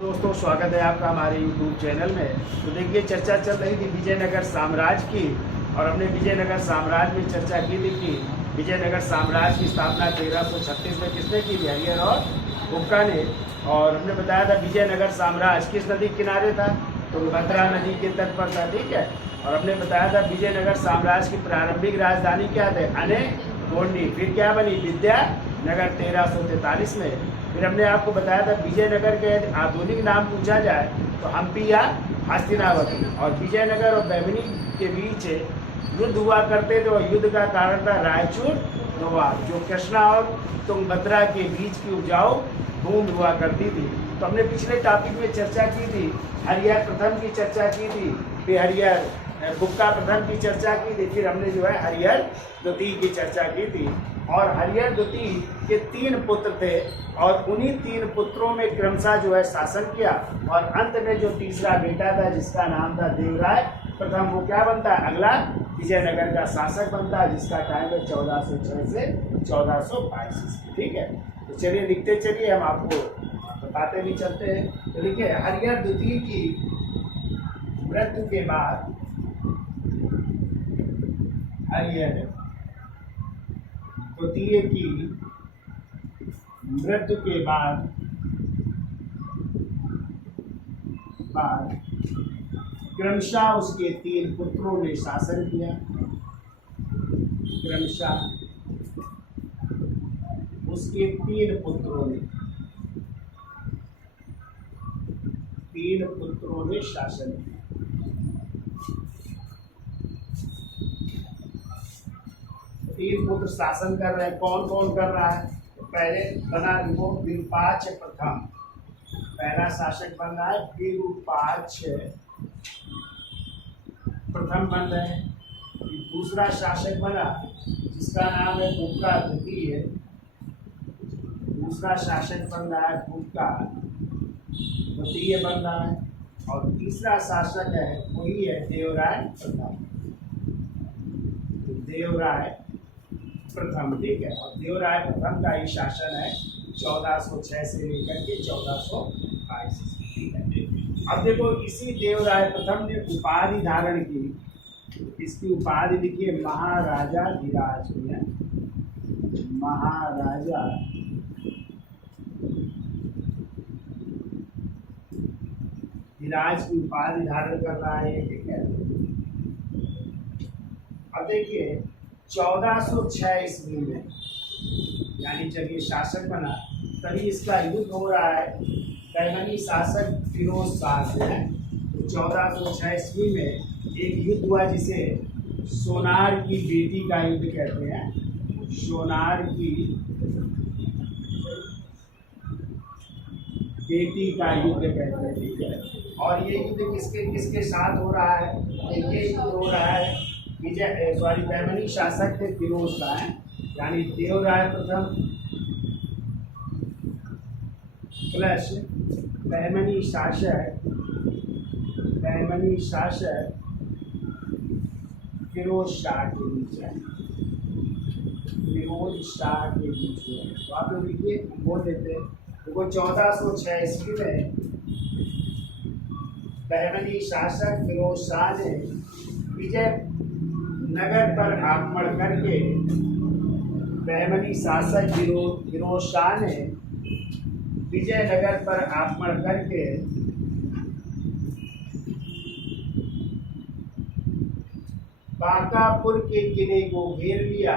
दोस्तों, स्वागत है आपका हमारे YouTube चैनल में। तो देखिए, चर्चा चल रही थी विजयनगर साम्राज्य की, और हमने विजयनगर साम्राज्य में चर्चा की थी कि विजयनगर साम्राज्य की स्थापना 1336 में किसने की? हरिहर और बुक्का ने। और हमने बताया था विजयनगर साम्राज्य किस नदी के किनारे था? तो भद्रा नदी के तट पर था, ठीक है। और हमने बताया था विजयनगर साम्राज्य की प्रारंभिक राजधानी क्या थे? अनेगोंडी। फिर क्या बनी? विद्यानगर 1343 में। फिर हमने आपको बताया था विजयनगर के आधुनिक नाम पूछा जाए तो हम्पी या हस्तिनावती। और विजयनगर और बैमनी के बीच युद्ध हुआ करते थे, और युद्ध का कारण था रायचूर दोवाब, जो कृष्णा और तुंगभद्रा के बीच की उपजाऊ भूमि हुआ करती थी। तो हमने पिछले टॉपिक में चर्चा की थी, हरिहर प्रथम की चर्चा की थी, फिर हरिहर बुक्का प्रथम की चर्चा की थी, फिर हमने जो है हरिहर द्वितीय की चर्चा की थी। और हरिहर द्वितीय के 3 पुत्र थे, और उन्हीं 3 पुत्रों में क्रमशः जो है शासन किया। और अंत में जो तीसरा बेटा था जिसका नाम था देवराय प्रथम, वो क्या बनता है? अगला विजयनगर का शासक बनता है, जिसका टाइम है 1406 से 1422। ठीक है, तो चलिए लिखते चलिए, हम आपको बताते भी चलते हैं। तो देखिए, हरिहर द्वितीय की मृत्यु के बाद हरिहर द्वितीय की मृत्यु के बाद क्रमशः उसके 3 पुत्रों ने शासन किया। क्रमशः उसके 3 पुत्रों ने शासन किया। तीन पुत्र शासन कर रहे हैं। कौन कौन कर रहा है? तो पहले बना वो विरूपाक्ष प्रथम, पहला शासक बन रहा है विरूपाक्ष प्रथम बन रहे हैं। दूसरा शासक बना जिसका नाम है बुक्का द्वितीय, दूसरा शासक बन रहा है बुक्का द्वितीय बन रहा है। और तीसरा शासक है वही है देवराय प्रथम, देवराय प्रथम। ठीक है, और देवराय प्रथम का ही शासन है 1406 से लेकर के 1422। ठीक है, अब देखो, इसी देवराय प्रथम ने उपाधि धारण की। इसकी उपाधि लिखिए महाराजा धीराज। महाराजा धीराज की उपाधि धारण कर रहा है। ठीक है, अब देखिए 1406 ईस्वी में, यानी जब ये शासक बना तभी इसका युद्ध हो रहा है बैमनी शासक फिरोज शाह से। तो 1406 ईस्वी में एक युद्ध हुआ जिसे सोनार की बेटी का युद्ध कहते हैं। सोनार की बेटी का युद्ध कहते हैं। ठीक है, और ये युद्ध किसके किसके साथ हो रहा है? ये युद्ध हो रहा है बैमनी शासक थे फिरोज शाह, यानी देवराय प्रथम प्लस बैमनी शासक फिरोज शाह के बीच है। फिरोज शाह के बीच में तो आप लोग लिखिए, बोल देते हैं। देखो 1406 ईस्वी में बैमनी शासक फिरोज शाह ने विजय नगर पर आक्रमण करके बैमनी शासक फिरोज शाह ने विजयनगर पर आक्रमण करके बांकापुर के किले को घेर लिया।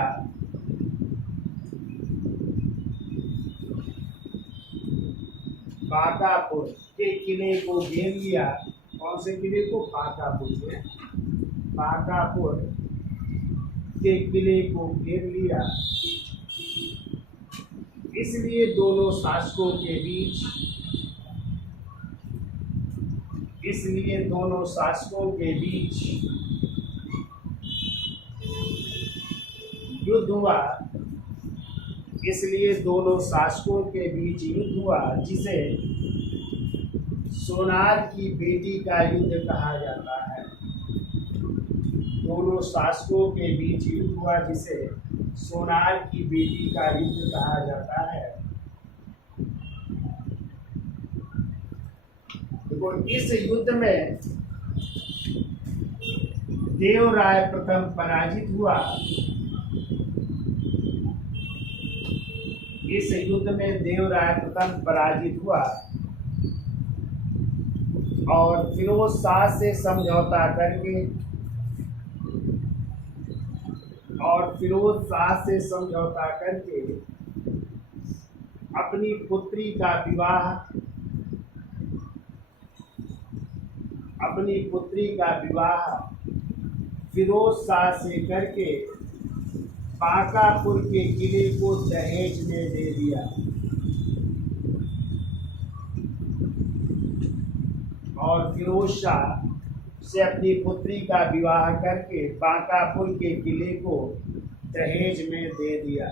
बांकापुर के किले को घेर लिया। कौन से किले को? बांकापुर के किले को घेर लिया। इसलिए दोनों शासकों के बीच युद्ध हुआ। जिसे सोनार की बेटी का युद्ध कहा जाता है। दोनों शासकों के बीच युद्ध हुआ जिसे सोनार की बेटी का युद्ध कहा जाता है। देखो इस युद्ध में देवराय प्रथम पराजित हुआ। इस युद्ध में देवराय प्रथम पराजित हुआ और फिरोज शाह से समझौता करके अपनी पुत्री का विवाह फिरोज शाह से करके बांकापुर के किले को दहेज में दे दिया। और फिरोज शाह से अपनी पुत्री का विवाह करके बांकापुर के किले को दहेज में दे दिया।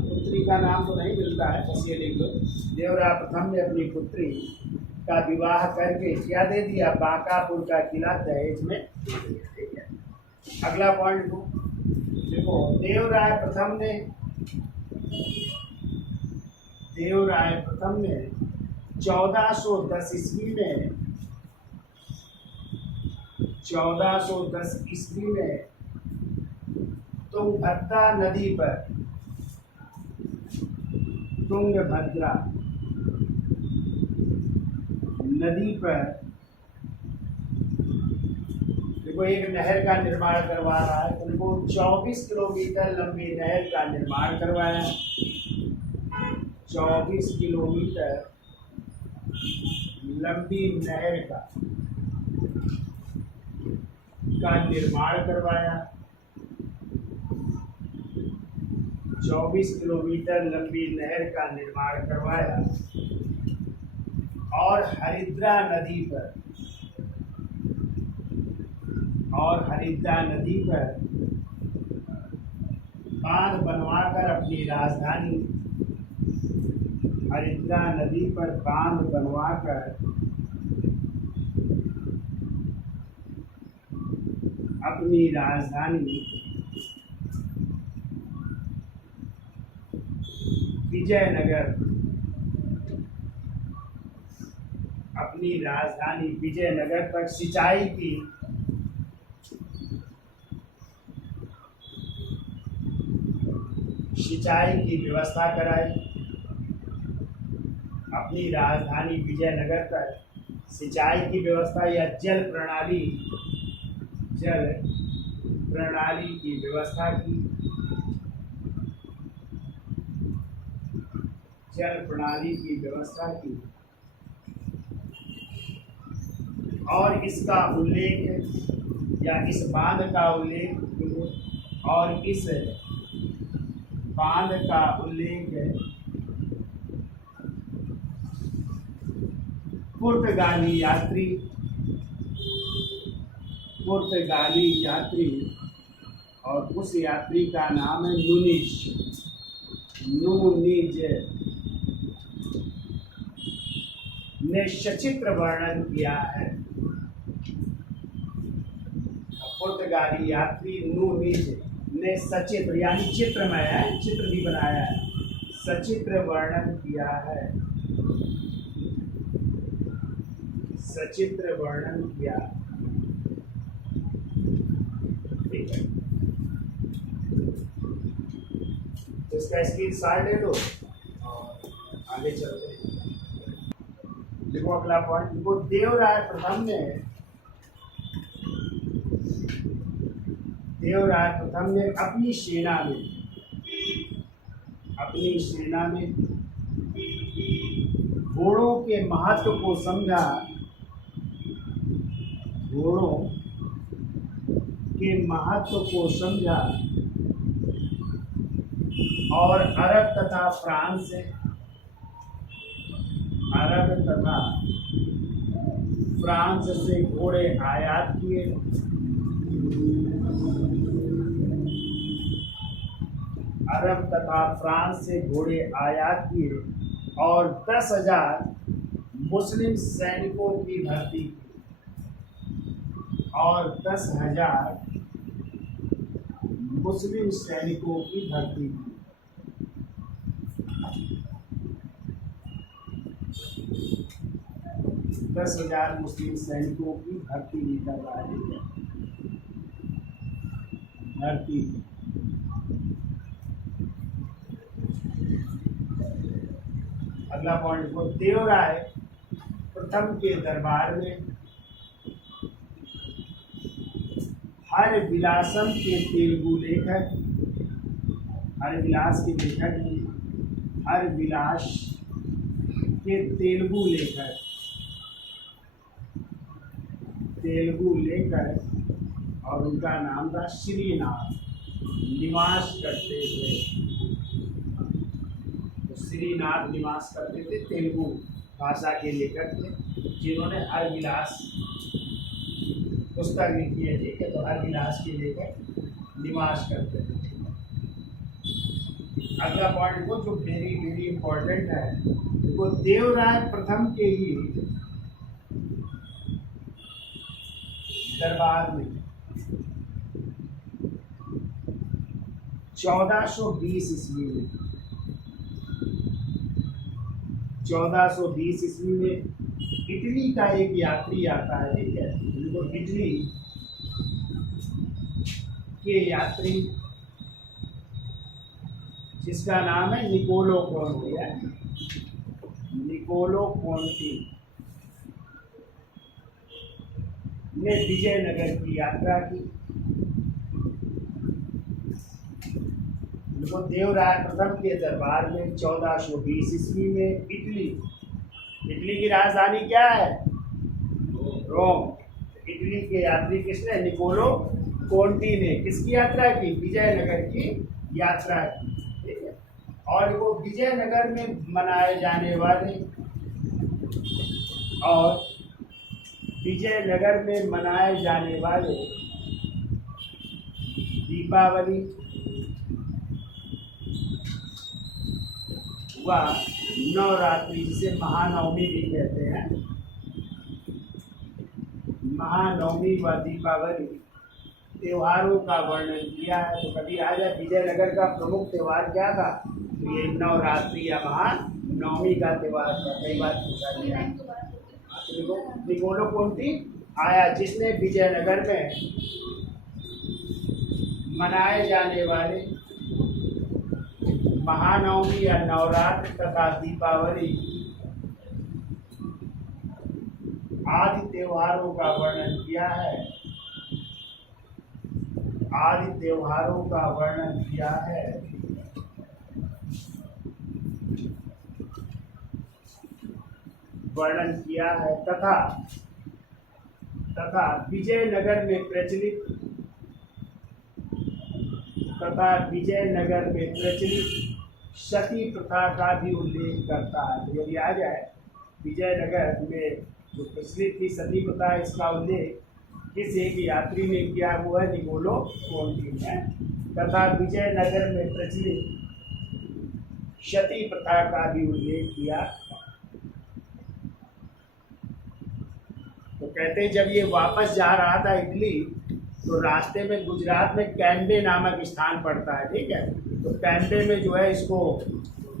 पुत्री का नाम तो नहीं मिलता है, बस ये लिख लो। देवराय प्रथम ने अपनी पुत्री का विवाह करके क्या दे दिया? बांकापुर का किला दहेज में दे दिया। ठीक है, अगला पॉइंट देखो। देवराय प्रथम ने 1410 ईस्वी में तुंगभद्रा नदी पर देखो एक नहर का निर्माण करवा रहा है। उनको 24 किलोमीटर लंबी नहर का निर्माण करवाया। 24 किलोमीटर लंबी नहर का निर्माण करवाया। 24 किलोमीटर लंबी नहर का निर्माण करवाया और हरिद्रा नदी पर बांध बनवाकर अपनी राजधानी विजयनगर तक सिंचाई की व्यवस्था कराई। अपनी राजधानी विजयनगर तक सिंचाई की व्यवस्था या जल प्रणाली की व्यवस्था की। और इसका उल्लेख या इस बांध का उल्लेख पुर्तगाली यात्री और उस यात्री का नाम है नूनिज ने सचित्र वर्णन किया है। पुर्तगाली यात्री नूनिज ने सचित्र यानी चित्रमय है, चित्र भी बनाया है, सचित्र वर्णन किया है। ठीक है, तो इसका स्क्रीनशॉट ले लो और आगे चलते हैं। देखो अगला पॉइंट, देखो देवराय प्रथम ने अपनी सेना में घोड़ों के महत्व को समझा। और अरब तथा फ्रांस से घोड़े आयात किए। और 10,000 मुस्लिम सैनिकों की भर्ती की। और 10,000 मुस्लिम सैनिकों की भर्ती की। दस 10,000 मुस्लिम सैनिकों की भर्ती भी करवा दी है। भर्ती अगला पॉइंट को, देवराय प्रथम के दरबार में हर विलासम के तेलुगु लेखक, हर विलास के लेखक, हर विलास के तेलुगु लेखक, तेलुगु लेखक और उनका नाम था श्रीनाथ, निवास करते थे। तो श्रीनाथ निवास करते थे, तेलुगु भाषा के लेखक थे, जिन्होंने हर विलास पुस्तक लिखी है। ठीक है, तो हर विलास के लेखक निवास करते थे। अगला पॉइंट को जो वेरी वेरी इंपॉर्टेंट है, वो देवराय प्रथम के ही दरबार में 1420 ईस्वी में 1420 ईस्वी में इटली का एक यात्री आता है। ठीक है, उनको इटली के यात्री जिसका नाम है निकोलो कोंटी है, निकोलो कोंटी ने विजयनगर की यात्रा की। उनको देवराय प्रथम के दरबार में 1420 ईस्वी में इटली की राजधानी क्या है? रोम। इटली के यात्री किसने? निकोलो कोंटी ने किसकी यात्रा की? विजयनगर की यात्रा की। ठीक है, और वो विजयनगर में मनाए जाने वाले और विजयनगर में मनाए जाने वाले दीपावली व नवरात्रि, जिसे महानवमी भी कहते हैं, महानवमी व दीपावली त्योहारों का वर्णन किया है। तो कभी आ जाए विजयनगर का प्रमुख त्योहार क्या था? तो ये नवरात्रि या महानवमी का त्योहार था। कई बार पूछा गया। निकोलो कोंटी आया जिसने विजयनगर में मनाए जाने वाले महानवमी या नवरात्र तथा दीपावली आदि त्योहारों का वर्णन किया है, आदि त्योहारों का वर्णन किया है। वर्णन किया है तथा विजयनगर में प्रचलित सती प्रथा का भी उल्लेख करता है। तो यदि आ जाए विजयनगर में जो प्रचलित थी सती प्रथा, इसका उल्लेख किस एक यात्री ने किया? वो है निकोलो कोंटी ने। तथा विजयनगर में प्रचलित सती प्रथा का भी उल्लेख किया। तो कहते हैं जब ये वापस जा रहा था इटली, तो रास्ते में गुजरात में कैम्बे नामक स्थान पड़ता है। ठीक है, तो कैम्बे में जो है इसको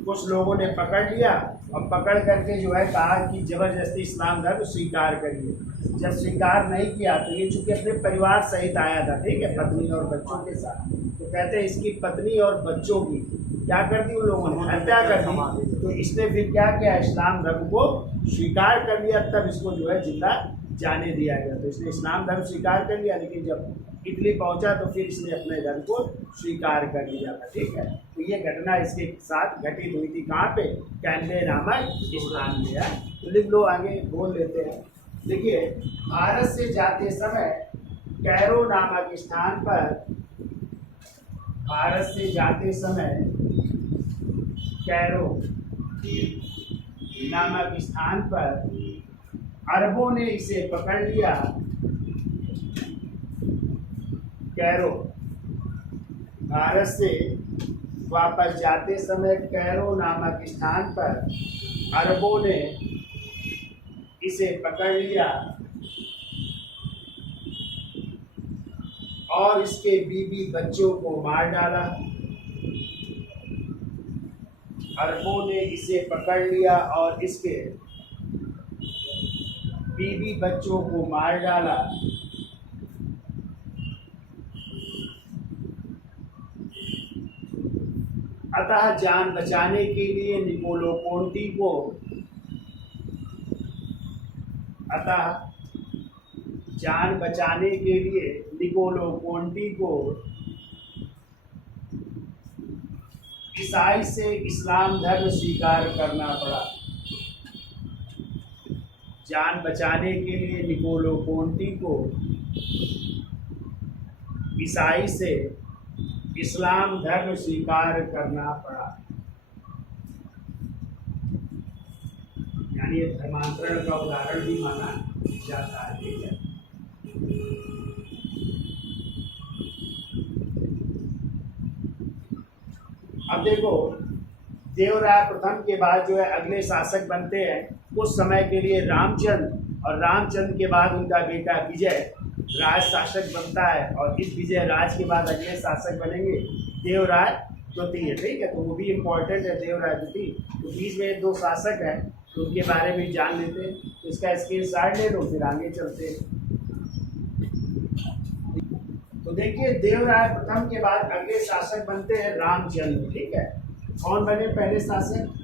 कुछ लोगों ने पकड़ लिया और पकड़ करके जो है कहा कि जबरदस्ती इस्लाम धर्म स्वीकार करिए। जब स्वीकार नहीं किया तो ये चूँकि अपने परिवार सहित आया था, ठीक है, पत्नी और बच्चों के साथ, तो कहते हैं इसकी पत्नी और बच्चों की क्या कर दी उन लोगों ने? हत्या कर दी। तो इसने फिर क्या किया? इस्लाम धर्म को स्वीकार कर लिया, तब इसको जो है जिंदा जाने दिया गया। तो इसने इस्लाम धर्म स्वीकार कर लिया, लेकिन जब इटली पहुंचा तो फिर इसने अपने धर्म को स्वीकार कर लिया था। ठीक है, तो ये घटना इसके साथ घटित हुई थी। कहाँ पे? कैम्बे नामक स्थान में है। तो लिख लो, आगे बोल लेते हैं। देखिए, भारत से जाते समय कैरो नामक स्थान पर, भारत से जाते समय कैरो नामक स्थान पर अरबों ने इसे पकड़ लिया। कैरो, भारत से वापस जाते समय कैरो नामक स्थान पर अरबों ने इसे पकड़ लिया और इसके बीवी बच्चों को मार डाला। अरबों ने इसे पकड़ लिया और इसके बीवी बच्चों को मार डाला। अतः जान बचाने के लिए निकोलो कोंटी को ईसाई से इस्लाम धर्म स्वीकार करना पड़ा। जान बचाने के लिए निकोलो कोंटी को ईसाई से इस्लाम धर्म स्वीकार करना पड़ा। यानी धर्मांतरण का उदाहरण भी माना जाता है। ठीक है, अब देखो, देवराय प्रथम के बाद जो है अगले शासक बनते हैं कुछ समय के लिए रामचंद्र, और रामचंद्र के बाद उनका बेटा विजय राज शासक बनता है, और इस विजय राज के बाद अगले शासक बनेंगे देवराय द्वितीय। ठीक है, तो वो भी इम्पोर्टेंट है देवराय द्वितीय। तो बीच में दो शासक हैं तो उनके बारे में जान लेते हैं। तो इसका स्क्रीनशॉट ले लो, फिर आगे चलते हैं। तो देखिए, देवराय प्रथम के बाद अगले शासक बनते हैं रामचंद्र। ठीक है, कौन बने पहले शासक?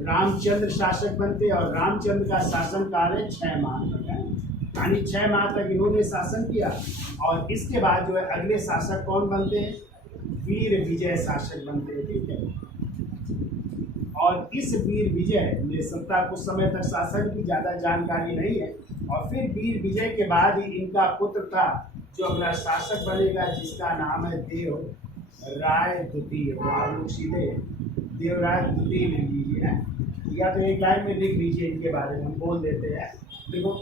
रामचंद्र शासक बनते हैं, और रामचंद्र का शासन काल है 6 माह तक है, यानी 6 माह तक इन्होंने शासन किया। और इसके बाद जो है अगले शासक कौन बनते हैं? वीर विजय शासक बनते हैं। ठीक है, और इस वीर विजय ने सत्ता कुछ समय तक शासन की ज़्यादा जानकारी नहीं है। और फिर वीर विजय के बाद ही इनका पुत्र था जो अगला शासक बनेगा, जिसका नाम है देवराय द्वितीय। तो आप लोग सीधे देवराय द्वितीय लिख लीजिए, या तो एक लाइन में लिख लीजिए, इनके बारे में हम बोल देते हैं। देखो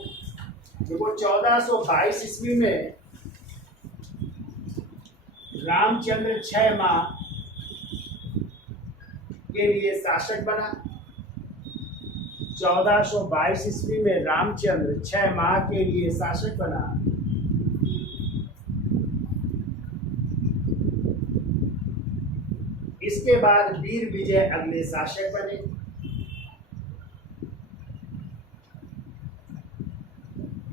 1422 ईस्वी में रामचंद्र 6 माह के लिए शासक बना। 1422 ईस्वी में रामचंद्र 6 माह के लिए शासक बना। इसके बाद वीर विजय अगले शासक बने।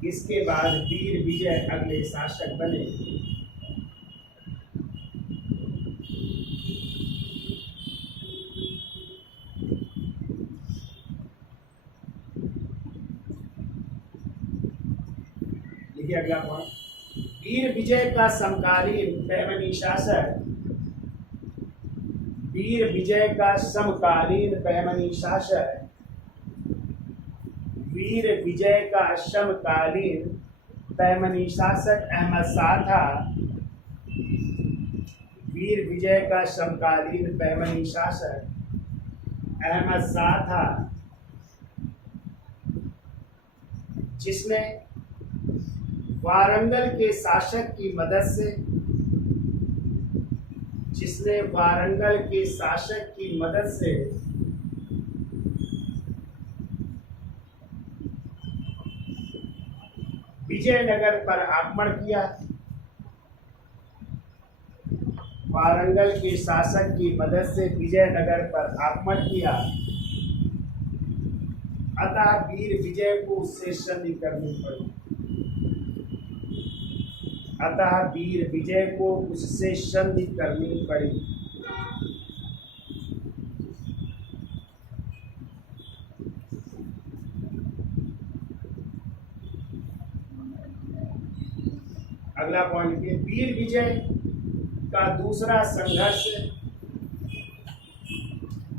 इसके बाद वीर विजय अगले शासक बने। देखिए अगला पॉइंट, वीर विजय का समकालीन बहमनी शासक, वीर विजय का समकालीन बहमनी शासक, वीर विजय का समकालीन बहमनी शासक अहमद शाह था। वीर विजय का समकालीन बहमनी शासक अहमद शाह था, जिसने वारंगल के शासक की मदद से, जिसने वारंगल के शासक की मदद से विजयनगर पर आक्रमण किया। वारंगल के शासक की मदद से विजयनगर पर आक्रमण किया। अतः वीर विजय को उससे संधि करनी पड़ी। अतः वीर विजय को उससे संधि करनी पड़ी। अगला पॉइंट है, वीर विजय का दूसरा संघर्ष,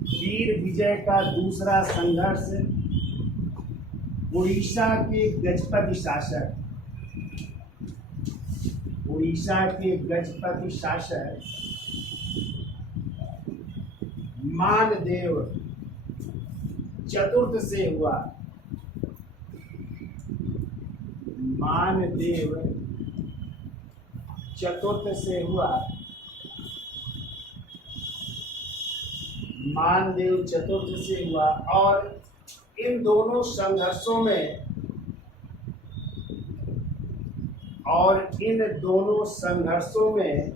वीर विजय का दूसरा संघर्ष उड़ीसा के गजपति शासक, उड़ीसा के गजपति शासक मानदेव चतुर्थ से हुआ। मानदेव चतुर्थ से हुआ। मानदेव चतुर्थ से हुआ। और इन दोनों संघर्षों में और इन दोनों संघर्षों में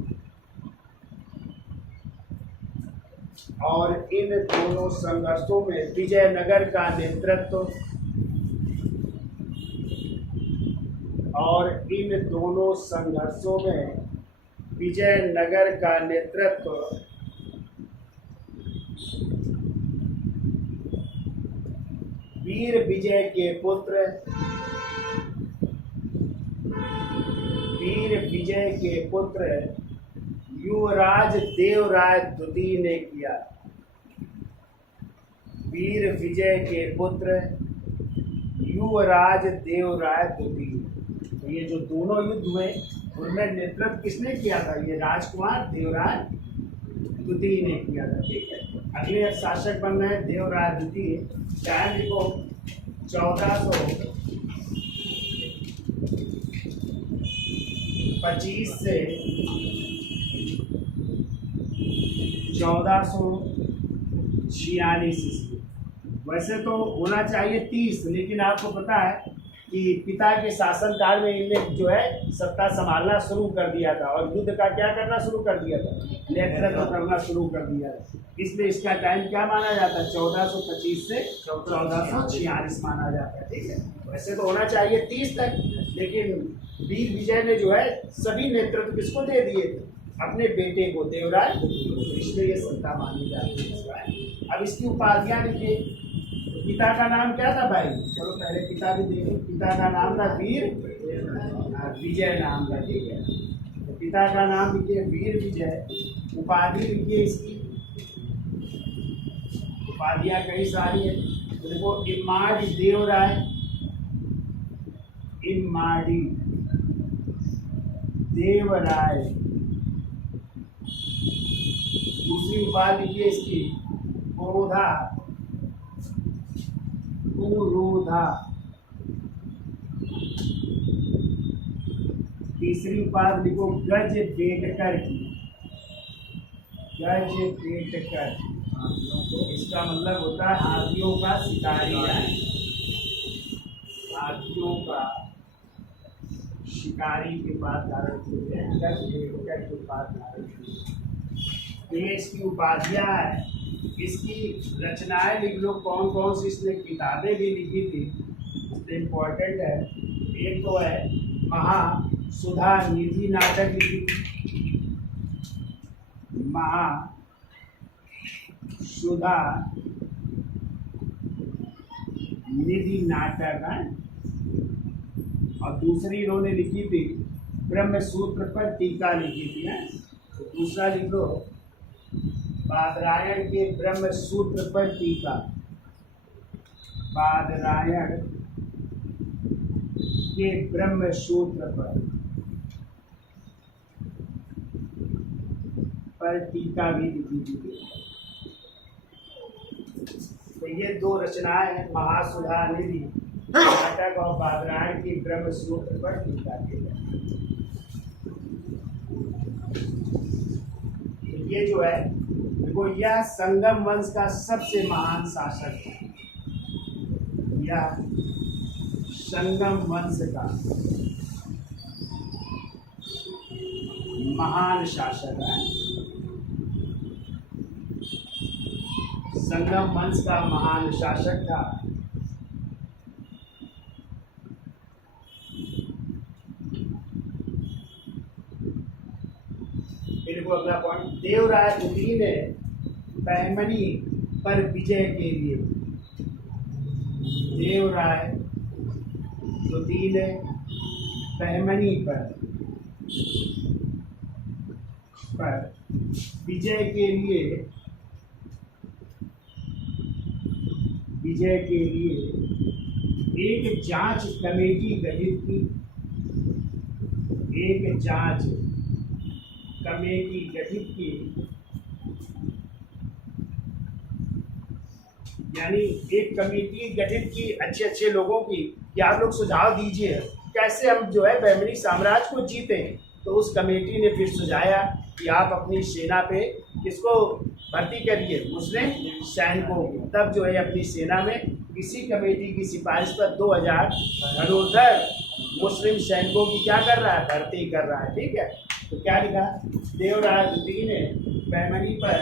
विजयनगर का नेतृत्व वीर विजय के पुत्र युवराज देवराय द्वितीय ने किया। वीर विजय के पुत्र युवराज देवराय द्वितीय। तो ये जो दोनों युद्ध हुए उनमें नेतृत्व किसने किया था? ये राजकुमार देवराय द्वितीय ने किया था। ठीक है, अगले शासक बन रहे हैं देवराय द्वितीय। टाइम लिखो 1425 से 1446 ईस्वी। वैसे तो होना चाहिए 30, लेकिन आपको पता है कि पिता के शासनकाल में इनने जो है सत्ता संभालना शुरू कर दिया था और युद्ध का क्या करना शुरू कर दिया था? नेतृत्व करना शुरू कर दिया था। इसलिए इसका टाइम क्या माना जाता है? 1425 से 1446 माना जाता है। ठीक है, वैसे तो होना चाहिए 30 तक, लेकिन वीर विजय ने जो है सभी नेतृत्व किसको दे दिए थे? अपने बेटे को, देवराय। इसलिए ये सत्ता मानी जाती है। अब इसकी उपाधियां लिखिए। पिता का नाम क्या था भाई? चलो पहले पिता भी देखो। पिता का नाम था वीर विजय नाम था। ठीक है, तो पिता का नाम लिखिए वीर विजय। उपाधि लिखिए इसकी। उपाधियां कई सारी है। तो देखो इम्माड़ी देवराय, इम्माड़ी देवराय। दूसरी उपाधि लिखिए इसकी पुरोधा, पुरोधा। तीसरी उपाधि लिखो गज बेटकर की, गज बेटकर। इसका मतलब होता है हाथियों का शिकारी है, हाथियों का शिकारी के पास धारण किए हैं, गज बेटकर के पास धारण किए। ये इसकी उपाधियां है। इसकी रचनाएं लिख लो, कौन कौन सी इसने किताबें भी लिखी थी, इम्पोर्टेंट है। एक तो है महासुधा निधि नाटक लिखी, महासुधा निधि नाटक है। और दूसरी इन्होंने लिखी थी ब्रह्म सूत्र पर टीका लिखी थी है। तो दूसरा लिख लो बादरायण के ब्रह्म सूत्र पर टीका, बादरायण के ब्रह्म सूत्र पर टीका भी लिखी थी। तो ये दो रचनाएं हैं, महासुधा निधि नाटक और बादरायण की ब्रह्म सूत्र पर टीका की। ये जो है देखो, यह संगम वंश का सबसे महान शासक है। यह संगम वंश का महान शासक है। संगम वंश का महान शासक था। अगला पॉइंट, देवराय द्वितीय ने बहमनी पर विजय के लिए, देवराय द्वितीय ने बहमनी पर विजय के लिए एक जांच कमेटी गठित की, एक जांच कमेटी गठित की। यानी एक कमेटी गठित की अच्छे अच्छे लोगों की कि आप लोग सुझाव दीजिए कैसे हम जो है बहमनी साम्राज्य को जीतें। तो उस कमेटी ने फिर सुझाया कि आप अपनी सेना पे किसको भर्ती करिए, मुस्लिम सैनिकों को। तब जो है अपनी सेना में इसी कमेटी की सिफारिश पर 2000 धनुर्धर मुस्लिम सैनिकों की क्या कर रहा है, भर्ती कर रहा है। ठीक है, तो क्या लिखा, देवराज द्वितीय ने बैमनी पर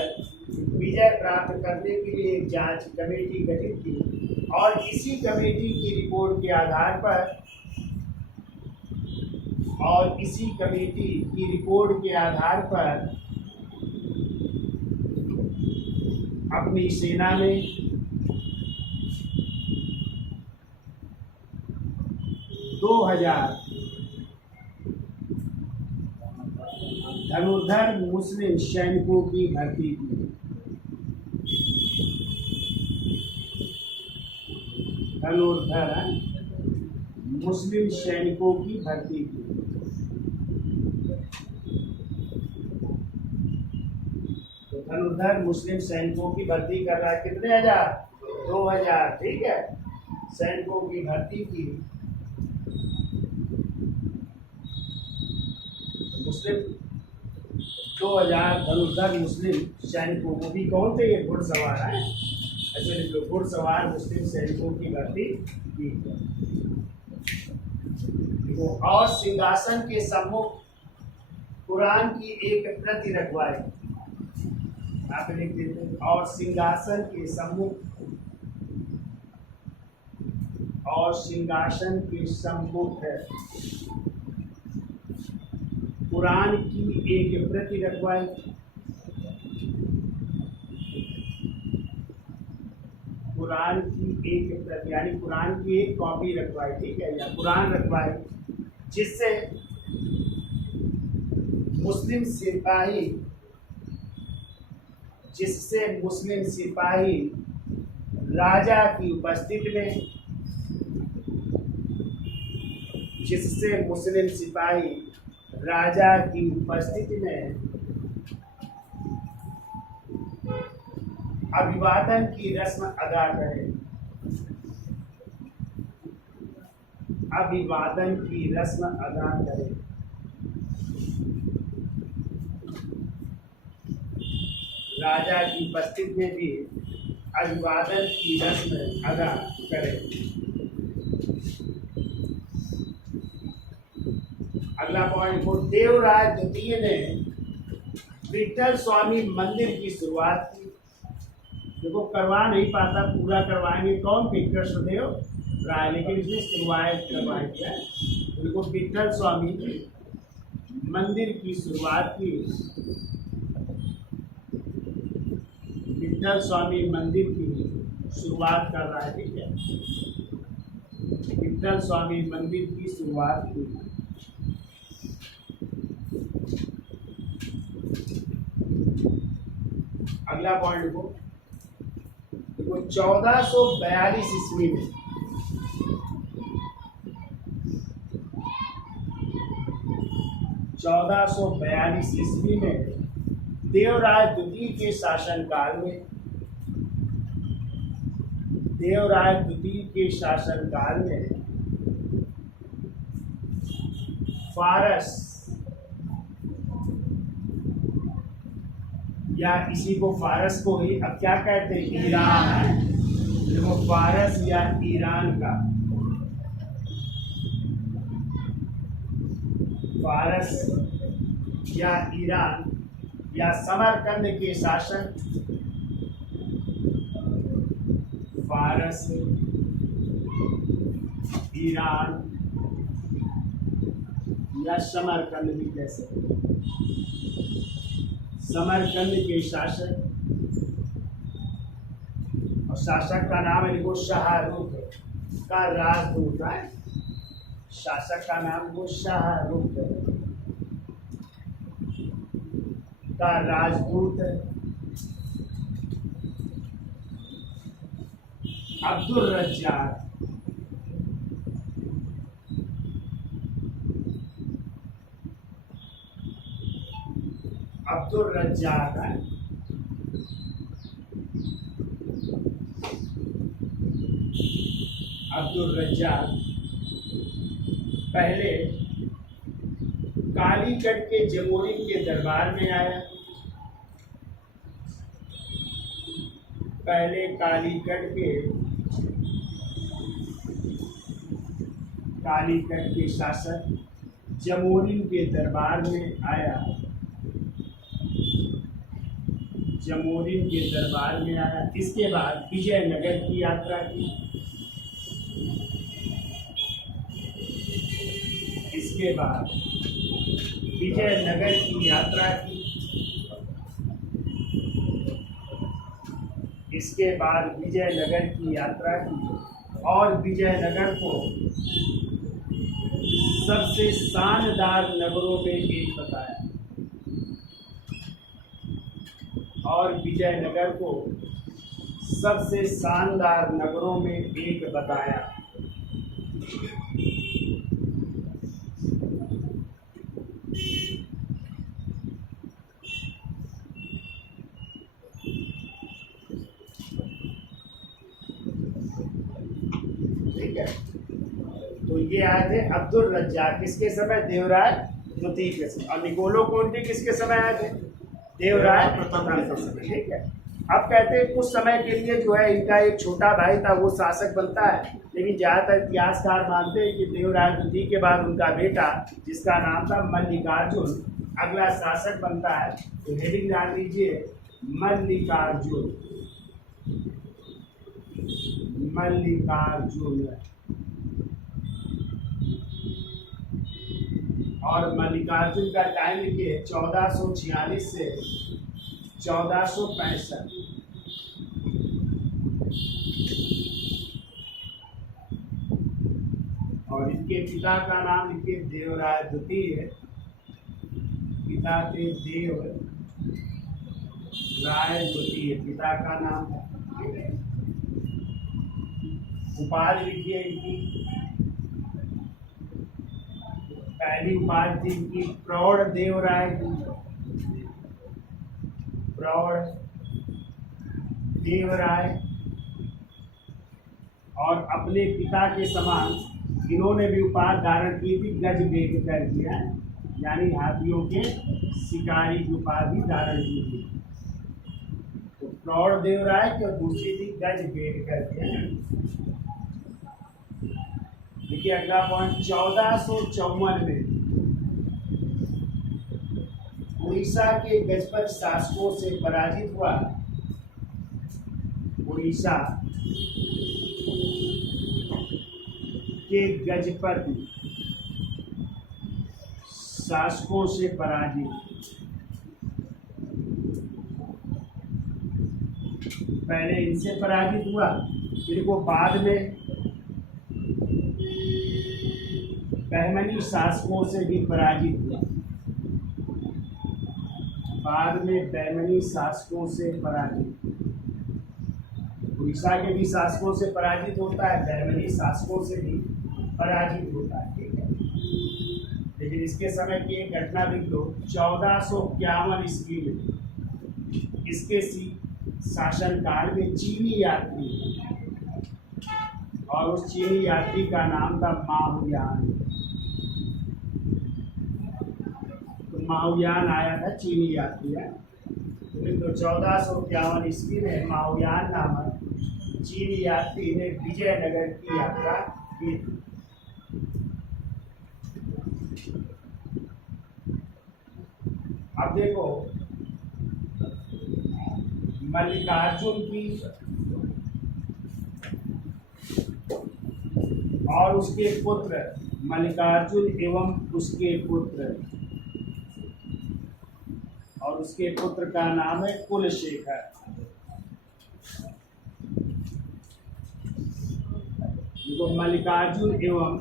विजय प्राप्त करने के लिए एक जांच कमेटी गठित की और इसी कमेटी की रिपोर्ट के आधार पर अपनी सेना में 2000 धनुर्धर मुस्लिम सैनिकों की भर्ती की। धनुर्धर मुस्लिम सैनिकों की भर्ती की। तो धनुर्धर मुस्लिम सैनिकों की भर्ती कर रहा है, कितने हजार, 2000। ठीक है, सैनिकों की भर्ती की। मुस्लिम 2000 धनुर्धर मुस्लिम सैनिकों को भी, कौन थे ये, घुड़सवार है, ऐसे लिख लो, घुड़सवार मुस्लिम सैनिकों की भर्ती की। और सिंहासन के सम्मुख कुरान की एक प्रति रखवाई। आप लिख देते हैं, और सिंहासन के सम्मुख है कुरान की एक प्रति रखवाई। कुरान की एक प्रति यानी कुरान की एक कॉपी रखवाई। ठीक है, या कुरान रखवाई, जिससे मुस्लिम सिपाही राजा की उपस्थिति में अभिवादन की रस्म अदा करें। राजा की उपस्थिति में भी अभिवादन की रस्म अदा करें। अगला पॉइंट को, देवराज द्वितीय ने विठल स्वामी मंदिर की शुरुआत की। देखो, करवा नहीं पाता, पूरा करवाएंगे कौन थे, कृष्णदेव राय, लेकिन इसने शुरुआत करवाई है। देखो, विठल स्वामी मंदिर की शुरुआत की। विठल स्वामी मंदिर की शुरुआत कर रहा है। ठीक है, विठल स्वामी मंदिर की शुरुआत की। अगला पॉइंट को, 1442 ईस्वी में 1442 ईस्वी में देवराज द्वितीय के शासनकाल में फारस, या इसी को फारस को ही अब क्या कहते हैं, ईरान है। देखो, फारस या ईरान का, फारस या ईरान या समरकंद के शासक, फारस, ईरान या समरकंद भी कह सकते हैं। समरकंद के शासक, और शासक का नाम है लिखो शाहरुख का राजदूत है। शासक का नाम वो शाहरुख का राजदूत अब्दुल रज्जाक, अब्दुल रज्जाक है। अब्दुल रज्जाक पहले कालीगढ़ के जमोरिन के दरबार में आया। पहले कालीगढ़ के कालीकट के शासक जमोरिन के दरबार में आया, जमोरिन के दरबार में आया। इसके बाद विजयनगर की यात्रा की, इसके बाद विजयनगर की यात्रा की, इसके बाद विजयनगर की यात्रा की और विजयनगर को सबसे शानदार नगरों में एक बताया, और विजयनगर को सबसे शानदार नगरों में एक बताया। ठीक है, तो ये आए थे अब्दुल रज्जाक किसके समय? देवराय द्वितीय के समय। और निकोलो कोंटी किसके समय आए थे? देवराय प्रथम के समय। ठीक है, अब कहते हैं कुछ समय के लिए जो है इनका एक छोटा भाई था वो शासक बनता है, लेकिन ज़्यादातर इतिहासकार मानते हैं कि देवराय द्वितीय के बाद उनका बेटा जिसका नाम था मल्लिकार्जुन अगला शासक बनता है। तो हेडिंग डाल दीजिए मल्लिकार्जुन, मल्लिकार्जुन। और मल्लिकार्जुन का टाइम लिखिए 1446 से 1465। और इनके पिता का नाम लिखिए देवराय द्वितीय, पिता थे देव राय द्वितीय, पिता का नाम है। उपाधि लिखिए इनकी, पहली उपाधि थी इनकी प्रौढ़ देवराय की, प्रौढ़ देवराय। और अपने पिता के समान इन्होंने भी उपाधि धारण की थी गज बेग कर दिया, यानी हाथियों के शिकारी की उपाधि धारण की थी। तो प्रौढ़ देवराय की और दूसरी थी गज बेग कर दिया। देखिए अगला पॉइंट 1454 में उड़ीसा के गजपत शासकों से पराजित हुआ, उड़ीसा के गजपत शासकों से पराजित। पहले इनसे पराजित हुआ, फिर वो बाद में बहमनी शासकों से भी पराजित हुआ, बाद में बहमनी शासकों से पराजित। उड़ीसा के भी शासकों से पराजित होता है, बहमनी शासकों से भी पराजित होता है। ठीक है, लेकिन इसके समय की एक घटना लिख लो 1451 ईस्वी में इसके शासनकाल में चीनी यात्री, और उस चीनी यात्री का नाम था माहुयान। माहुयान आया था चीनी यात्री है। तो 1451 ईस्वी में माहुयान नामक चीनी यात्री ने विजयनगर की यात्रा की थी। अब देखो मल्लिकार्जुन की और उसके पुत्र, मल्लिकार्जुन एवं उसके पुत्र, और उसके पुत्र का नाम है कुलशेखर। तो मल्लिकार्जुन एवं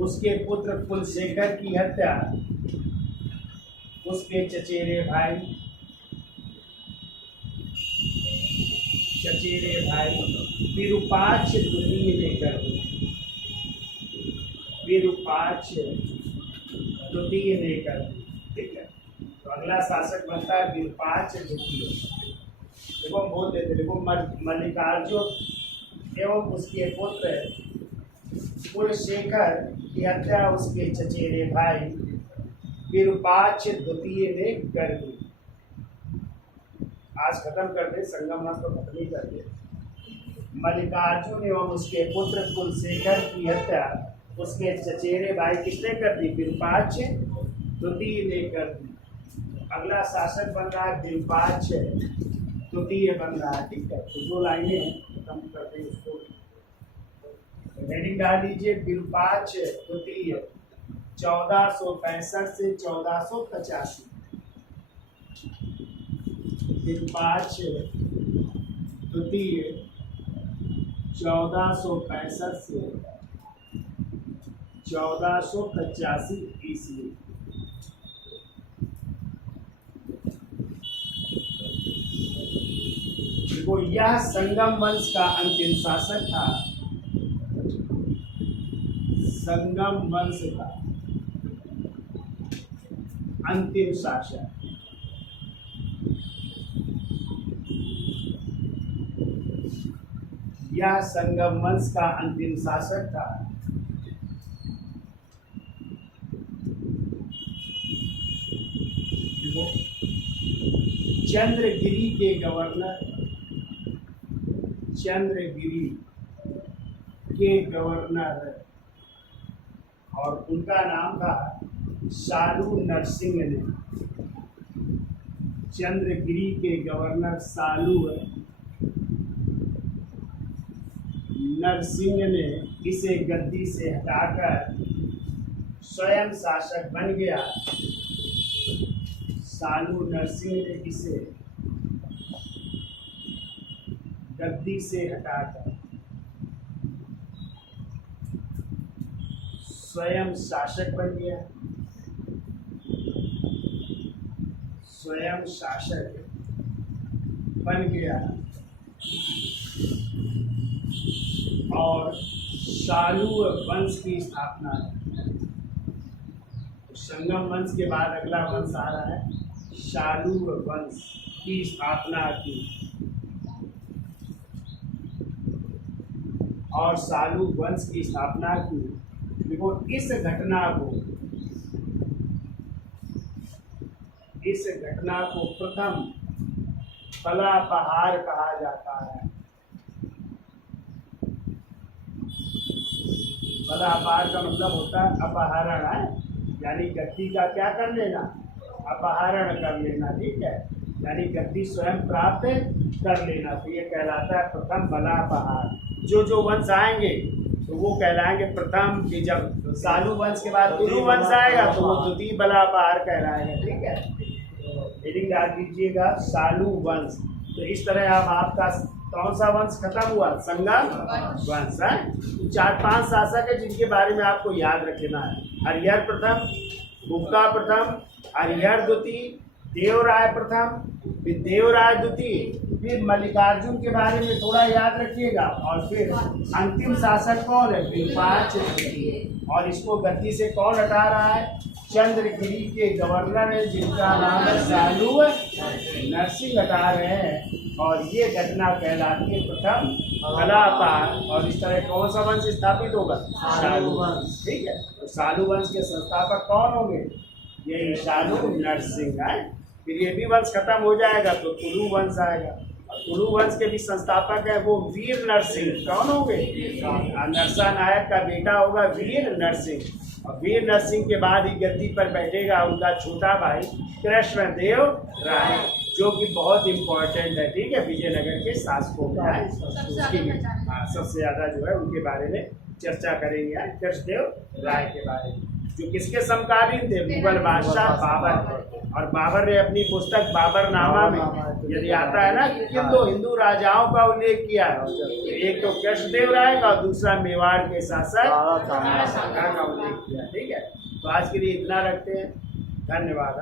उसके पुत्र कुलशेखर की हत्या उसके चचेरे भाई विरूपाक्ष द्वितीय ने कर दी, विरूपाक्ष द्वितीय ने कर दी। ठीक है, तो अगला शासक बनता है विरूपाक्ष द्वितीय। देखो हम बोल देते, देखो मल्लिकार्जुन एवं उसके पुत्र कुलशेखर की हत्या उसके चचेरे भाई विरूपाक्ष द्वितीय ने कर दी। आज खत्म कर दे, संगम मास तो खत्म ही कर दे। मल्लिकार्जुन एवं उसके पुत्र कुलशेखर की हत्या उसके चचेरे भाई किसने कर दी? विरूपाक्ष तृतीय ने कर दी। अगला शासक बन रहा है विरूपाक्ष तृतीय बन रहा है। ठीक है, तो 2 लाइनें खत्म करते हैं इसको। हेडिंग डाल लीजिए विरूपाक्ष तृतीय 1465 से 1485। विरूपाक्ष तृतीय 1465 से 1485 ईस्वी। देखो, यह संगम वंश का अंतिम शासक था। संगम वंश का अंतिम शासक। यह संगम वंश का अंतिम शासक था। चंद्रगिरी के गवर्नर, चंद्रगिरी के गवर्नर, और उनका नाम था सालू नरसिंह ने। चंद्रगिरी के गवर्नर सालू नरसिंह ने इसे गद्दी से हटाकर स्वयं शासक बन गया। सालू नरसिंह ने इसे गद्दी से हटाकर स्वयं शासक बन गया। स्वयं शासक बन गया और सालू वंश की स्थापना। संगम वंश के बाद अगला वंश आ रहा है सालू वंश की स्थापना की। और सालू वंश की स्थापना की। देखो, इस घटना को प्रथम फलापहार कहा जाता है। फलापहार का मतलब होता है अपहरण, है यानी गद्दी का क्या कर लेना? अपहरण कर लेना। ठीक है, यानी गद्दी स्वयं प्राप्त कर लेना। तो ये कहलाता है प्रथम फलापहार। जो वंश आएंगे तो वो कहलाएंगे प्रथम। कि जब सालू वंश के बाद तुलु वंश आएगा तो वो द्वितीय फलापहार कहलाएगा। ठीक है, हेडिंग डाल दीजिएगा सालू वंश। तो इस तरह अब आपका कौन सा वंश खत्म हुआ? संगम वंश है। 4-5 शासक है जिनके बारे में आपको याद रखना है। हरिहर प्रथम, गुप्ता प्रथम, हरिहर द्वितीय, देवराय प्रथम, फिर देवराय द्वितीय, फिर मल्लिकार्जुन के बारे में थोड़ा याद रखिएगा। और फिर अंतिम शासक कौन है? विरूपाक्ष तृतीय। और इसको गद्दी से कौन हटा रहा है? चंद्रगिरी के गवर्नर है जिनका नाम है सालू नरसिंह हटा रहे हैं। और ये घटना कहलाती है प्रथम फलापहार। और इस तरह कौन सा वंश स्थापित होगा? सालू वंश। ठीक है, तो सालू वंश के संस्थापक कौन होंगे? ये सालू नरसिंह है। फिर ये भी वंश खत्म हो जाएगा तो तुलु वंश आएगा। तुलु वंश के भी संस्थापक है वो वीर नरसिंह। कौन होंगे? नरसा नायक का बेटा होगा वीर नरसिंह। और वीर नरसिंह के बाद ही गद्दी पर बैठेगा उनका छोटा भाई कृष्णदेव राय, जो कि बहुत इम्पोर्टेंट है। ठीक है, विजयनगर के शासकों में है। सबसे ज़्यादा जो है उनके बारे में चर्चा करेंगे कृष्णदेव राय के बारे में, जो किसके समकालीन थे? मुगल बादशाह बाबर। और बाबर ने अपनी पुस्तक बाबरनामा में यदि आता है ना कि किन 2 हिंदू राजाओं का उल्लेख किया है, एक तो कृष्णदेव राय का और दूसरा मेवाड़ के शासक का उल्लेख किया। ठीक है, तो आज के लिए इतना रखते हैं। धन्यवाद।